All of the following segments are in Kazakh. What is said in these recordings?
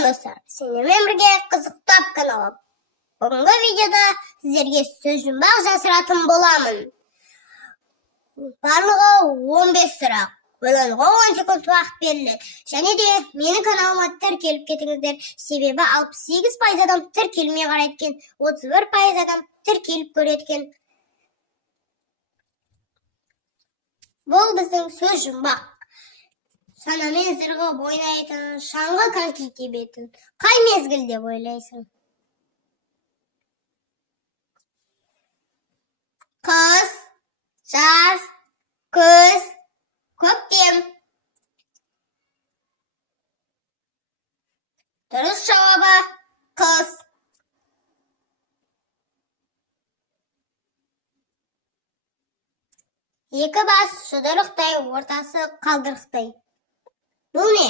Салам достар, сендермен бірге қызықтап каналы. Бүгінгі видеода сіздерге сөз жұмбақ жасыратын боламын. Барлығы 15 сұрақ. Ойлануға 10 секунд уақыт беріледі. Және де менің каналыма тіркеліп кетіңіздер. Себебі 68% адам тіркелмей қарайды екен, 31% адам тіркеліп көреді екен. Бұл біздің сөз жұмбақ. Санамен зырғып ойнайтын, шаңғы коньки тебетін. Қай мезгіл деп ойлайсың? Қыс, жаз, күз, көктем. Дұрыс жауабы қыс. Екі бас жұдырықтай, ортасы қалдырықтай. Бұл не?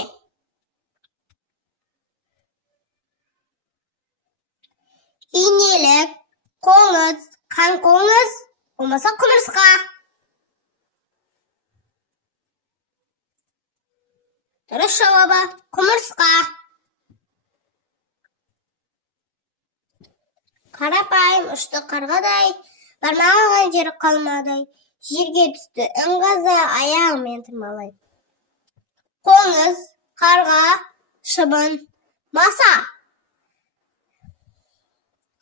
Инелік, қоңыз, қанқоңыз, болмаса құмырсқа. Дұрыс жауабы құмырсқа. Қарапайым ұшты қарғадай, бармаған жері қалмадай, жерге түсті ыңғаза аяғымен тырмалай. Қоңыз, қарға, шыбын, маса.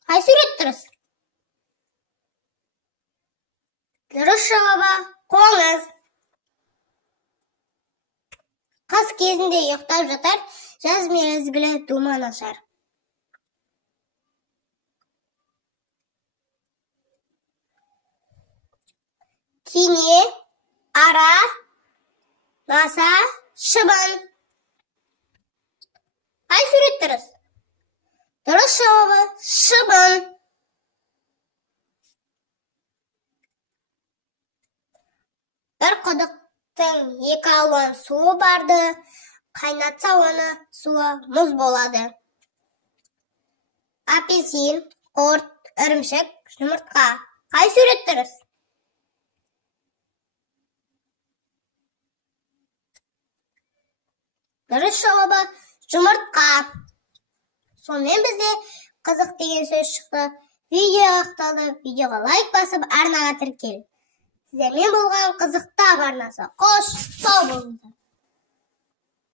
Қай сурет дұрыс? Дұрыс жауабы қоңыз. Қыс кезінде ұйықтап жатар, жаз мезгілі думан ашар. Кене, ара, маса, шыбын. Қай сурет дұрыс? Дұрыс жауабы шыбын. Бір құдықтың екі алуан суы барды, қайнатса оны суы мұз болады. Апельсин, құрт, ірімшік, жұмыртқа. Қай сурет дұрыс? Дұрыс жауабы жұмыртқа. Сонымен бізде қызық деген сөз шықты. Видео аяқталды. Видеоға лайк басып, арнаға тіркел. Сіздермен болған қызықтап арнасы. Қош, сау болыңыздар.